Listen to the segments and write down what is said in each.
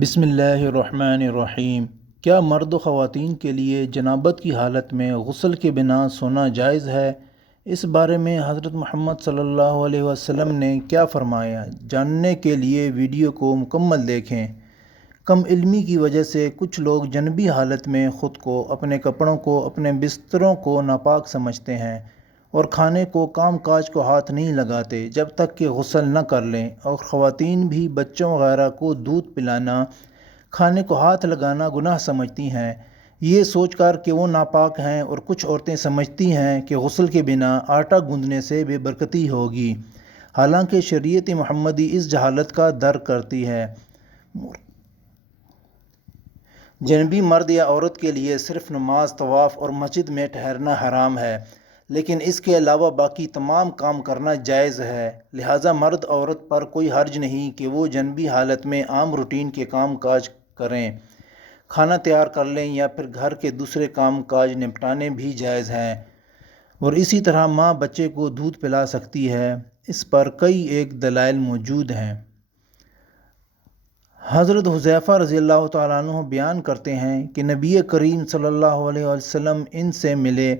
بسم اللہ الرحمن الرحیم۔ کیا مرد و خواتین کے لیے جنابت کی حالت میں غسل کے بنا سونا جائز ہے؟ اس بارے میں حضرت محمد صلی اللہ علیہ وسلم نے کیا فرمایا، جاننے کے لیے ویڈیو کو مکمل دیکھیں۔ کم علمی کی وجہ سے کچھ لوگ جنبی حالت میں خود کو، اپنے کپڑوں کو، اپنے بستروں کو ناپاک سمجھتے ہیں اور کھانے کو، کام کاج کو ہاتھ نہیں لگاتے جب تک کہ غسل نہ کر لیں، اور خواتین بھی بچوں وغیرہ کو دودھ پلانا، کھانے کو ہاتھ لگانا گناہ سمجھتی ہیں، یہ سوچ کر کہ وہ ناپاک ہیں، اور کچھ عورتیں سمجھتی ہیں کہ غسل کے بنا آٹا گوندھنے سے بے برکتی ہوگی، حالانکہ شریعت محمدی اس جہالت کا درک کرتی ہے۔ جنبی مرد یا عورت کے لیے صرف نماز، طواف اور مسجد میں ٹھہرنا حرام ہے، لیکن اس کے علاوہ باقی تمام کام کرنا جائز ہے، لہٰذا مرد عورت پر کوئی حرج نہیں کہ وہ جنبی حالت میں عام روٹین کے کام کاج کریں، کھانا تیار کر لیں یا پھر گھر کے دوسرے کام کاج نپٹانے بھی جائز ہیں، اور اسی طرح ماں بچے کو دودھ پلا سکتی ہے۔ اس پر کئی ایک دلائل موجود ہیں۔ حضرت حذیفہ رضی اللہ تعالیٰ عنہ بیان کرتے ہیں کہ نبی کریم صلی اللہ علیہ وسلم ان سے ملے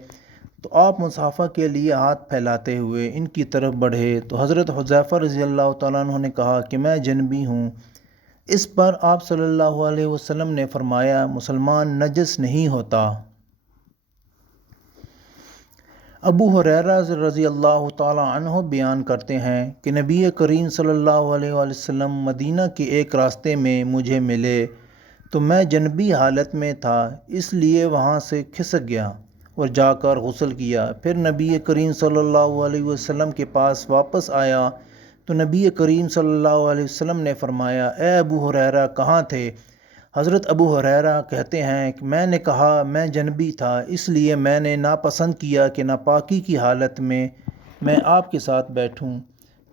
تو آپ مصافحہ کے لیے ہاتھ پھیلاتے ہوئے ان کی طرف بڑھے تو حضرت حذیفہ رضی اللہ تعالیٰ عنہ نے کہا کہ میں جنبی ہوں۔ اس پر آپ صلی اللہ علیہ وسلم نے فرمایا، مسلمان نجس نہیں ہوتا۔ ابو ہریرہ رضی اللہ تعالیٰ عنہ بیان کرتے ہیں کہ نبی کریم صلی اللہ علیہ وسلم مدینہ کے ایک راستے میں مجھے ملے تو میں جنبی حالت میں تھا، اس لیے وہاں سے کھسک گیا اور جا کر غسل کیا، پھر نبی کریم صلی اللہ علیہ وسلم کے پاس واپس آیا تو نبی کریم صلی اللہ علیہ وسلم نے فرمایا، اے ابو ہریرہ کہاں تھے؟ حضرت ابو ہریرہ کہتے ہیں کہ میں نے کہا میں جنبی تھا، اس لیے میں نے ناپسند کیا کہ ناپاکی کی حالت میں آپ کے ساتھ بیٹھوں،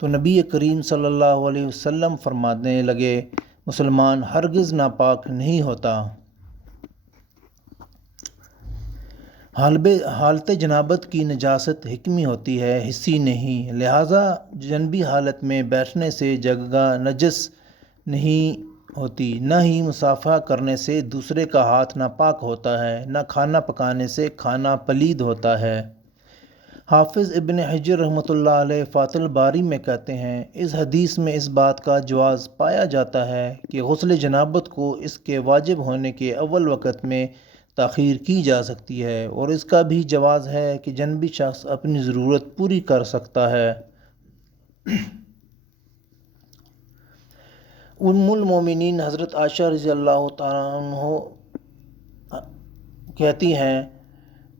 تو نبی کریم صلی اللہ علیہ وسلم فرمانے لگے، مسلمان ہرگز ناپاک نہیں ہوتا۔ حالت جنابت کی نجاست حکمی ہوتی ہے، حسی نہیں، لہٰذا جنبی حالت میں بیٹھنے سے جگہ نجس نہیں ہوتی، نہ ہی مصافحہ کرنے سے دوسرے کا ہاتھ ناپاک ہوتا ہے، نہ کھانا پکانے سے کھانا پلید ہوتا ہے۔ حافظ ابن حجر رحمۃ اللہ علیہ فاتح الباری میں کہتے ہیں، اس حدیث میں اس بات کا جواز پایا جاتا ہے کہ غسل جنابت کو اس کے واجب ہونے کے اول وقت میں تاخیر کی جا سکتی ہے، اور اس کا بھی جواز ہے کہ جنبی شخص اپنی ضرورت پوری کر سکتا ہے۔ ام المومنین حضرت عائشہ رضی اللہ تعالیٰ عنہ کہتی ہیں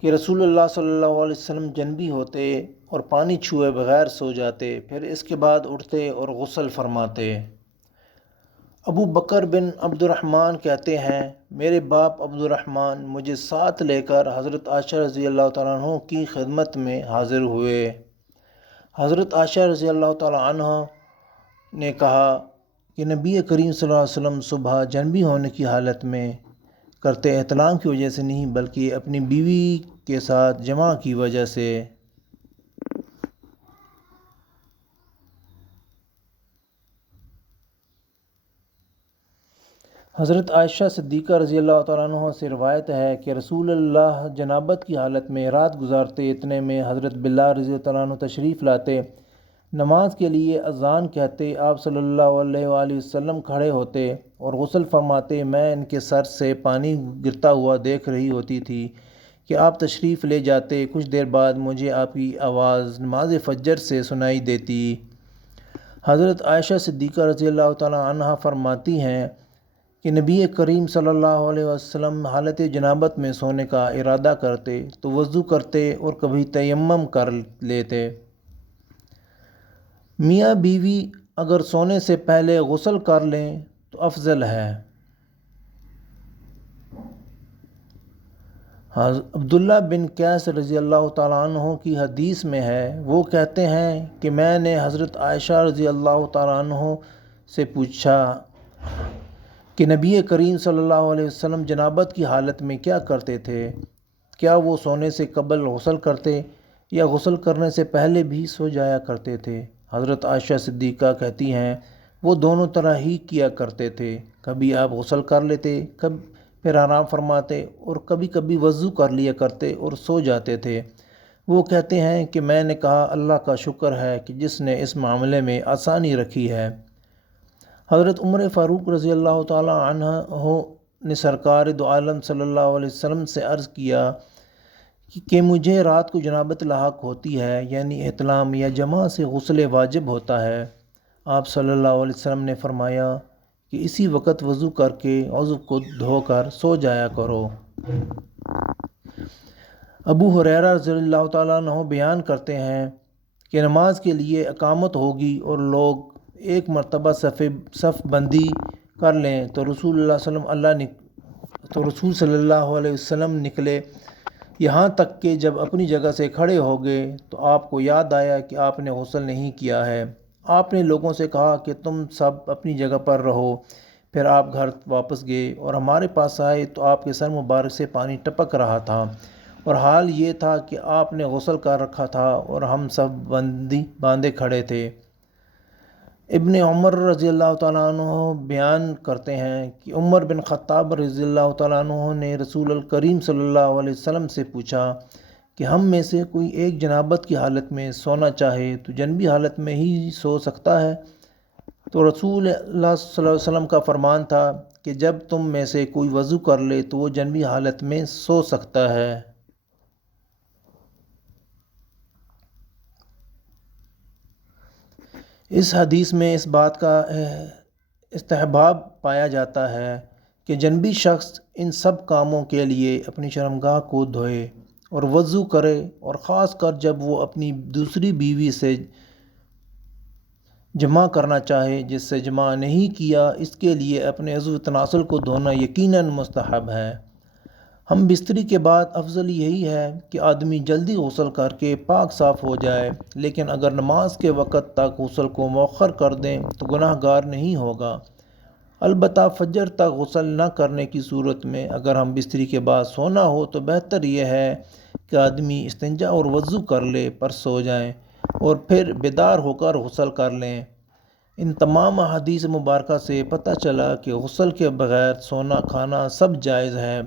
کہ رسول اللہ صلی اللہ علیہ وسلم جنبی ہوتے اور پانی چھوئے بغیر سو جاتے، پھر اس کے بعد اٹھتے اور غسل فرماتے۔ ابو بکر بن عبد الرحمن کہتے ہیں، میرے باپ عبد الرحمن مجھے ساتھ لے کر حضرت عائشہ رضی اللہ تعالیٰ عنہ کی خدمت میں حاضر ہوئے۔ حضرت عائشہ رضی اللہ تعالیٰ عنہ نے کہا کہ نبی کریم صلی اللہ علیہ وسلم صبح جنبی ہونے کی حالت میں کرتے، احتلام کی وجہ سے نہیں بلکہ اپنی بیوی کے ساتھ جماع کی وجہ سے۔ حضرت عائشہ صدیقہ رضی اللہ تعالیٰ عنہ سے روایت ہے کہ رسول اللہ جنابت کی حالت میں رات گزارتے، اتنے میں حضرت بلال رضی اللہ عنہ تشریف لاتے، نماز کے لیے اذان کہتے، آپ صلی اللہ علیہ وآلہ وسلم کھڑے ہوتے اور غسل فرماتے، میں ان کے سر سے پانی گرتا ہوا دیکھ رہی ہوتی تھی کہ آپ تشریف لے جاتے، کچھ دیر بعد مجھے آپ کی آواز نماز فجر سے سنائی دیتی۔ حضرت عائشہ صدیقہ رضی اللہ تعالیٰ عنہ فرماتی ہیں کہ نبی کریم صلی اللہ علیہ وسلم حالت جنابت میں سونے کا ارادہ کرتے تو وضو کرتے اور کبھی تیمم کر لیتے۔ میاں بیوی اگر سونے سے پہلے غسل کر لیں تو افضل ہے۔ عبداللہ بن قیس رضی اللہ تعالیٰ عنہ کی حدیث میں ہے، وہ کہتے ہیں کہ میں نے حضرت عائشہ رضی اللہ تعالیٰ عنہ سے پوچھا کہ نبی کریم صلی اللہ علیہ وسلم جنابت کی حالت میں کیا کرتے تھے؟ کیا وہ سونے سے قبل غسل کرتے یا غسل کرنے سے پہلے بھی سو جایا کرتے تھے؟ حضرت عائشہ صدیقہ کہتی ہیں، وہ دونوں طرح ہی کیا کرتے تھے، کبھی آپ غسل کر لیتے، پھر آرام فرماتے، اور کبھی کبھی وضو کر لیا کرتے اور سو جاتے تھے۔ وہ کہتے ہیں کہ میں نے کہا اللہ کا شکر ہے کہ جس نے اس معاملے میں آسانی رکھی ہے۔ حضرت عمر فاروق رضی اللہ تعالیٰ عنہ نے سرکار دو عالم صلی اللہ علیہ وسلم سے عرض کیا کہ مجھے رات کو جنابت لاحق ہوتی ہے، یعنی احتلام یا جماع سے غسل واجب ہوتا ہے۔ آپ صلی اللہ علیہ وسلم نے فرمایا کہ اسی وقت وضو کر کے عضو کو دھو کر سو جایا کرو۔ ابو ہریرہ رضی اللہ تعالیٰ عنہ بیان کرتے ہیں کہ نماز کے لیے اقامت ہوگی اور لوگ ایک مرتبہ صف بندی کر لیں تو رسول صلی اللہ علیہ وسلم نکلے، یہاں تک کہ جب اپنی جگہ سے کھڑے ہو گئے تو آپ کو یاد آیا کہ آپ نے غسل نہیں کیا ہے۔ آپ نے لوگوں سے کہا کہ تم سب اپنی جگہ پر رہو۔ پھر آپ گھر واپس گئے اور ہمارے پاس آئے تو آپ کے سر مبارک سے پانی ٹپک رہا تھا، اور حال یہ تھا کہ آپ نے غسل کر رکھا تھا اور ہم سب باندھے کھڑے تھے۔ ابن عمر رضی اللہ تعالیٰ عنہ بیان کرتے ہیں کہ عمر بن خطاب رضی اللہ تعالیٰ عنہ نے رسول الکریم صلی اللہ علیہ وسلم سے پوچھا کہ ہم میں سے کوئی ایک جنابت کی حالت میں سونا چاہے تو جنبی حالت میں ہی سو سکتا ہے؟ تو رسول اللہ صلی اللہ علیہ وسلم کا فرمان تھا کہ جب تم میں سے کوئی وضو کر لے تو وہ جنبی حالت میں سو سکتا ہے۔ اس حدیث میں اس بات کا استحباب پایا جاتا ہے کہ جنبی شخص ان سب کاموں کے لیے اپنی شرمگاہ کو دھوئے اور وضو کرے، اور خاص کر جب وہ اپنی دوسری بیوی سے جمع کرنا چاہے جس سے جمع نہیں کیا، اس کے لیے اپنے عضو تناسل کو دھونا یقیناً مستحب ہے۔ ہم بستری کے بعد افضل یہی ہے کہ آدمی جلدی غسل کر کے پاک صاف ہو جائے، لیکن اگر نماز کے وقت تک غسل کو مؤخر کر دیں تو گناہ گار نہیں ہوگا۔ البتہ فجر تک غسل نہ کرنے کی صورت میں اگر ہم بستری کے بعد سونا ہو تو بہتر یہ ہے کہ آدمی استنجا اور وضو کر لے پر سو جائیں اور پھر بیدار ہو کر غسل کر لیں۔ ان تمام احادیث مبارکہ سے پتہ چلا کہ غسل کے بغیر سونا کھانا سب جائز ہے،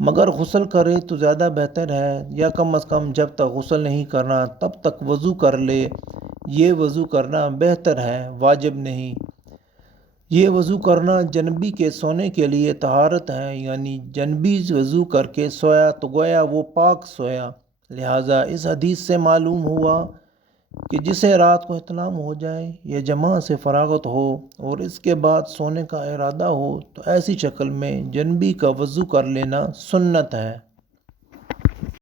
مگر غسل کرے تو زیادہ بہتر ہے، یا کم از کم جب تک غسل نہیں کرنا تب تک وضو کر لے۔ یہ وضو کرنا بہتر ہے، واجب نہیں۔ یہ وضو کرنا جنبی کے سونے کے لیے طہارت ہے، یعنی جنبی وضو کر کے سویا تو گویا وہ پاک سویا۔ لہٰذا اس حدیث سے معلوم ہوا کہ جسے رات کو احتلام ہو جائے یا جماع سے فراغت ہو اور اس کے بعد سونے کا ارادہ ہو تو ایسی شکل میں جنبی کا وضو کر لینا سنت ہے۔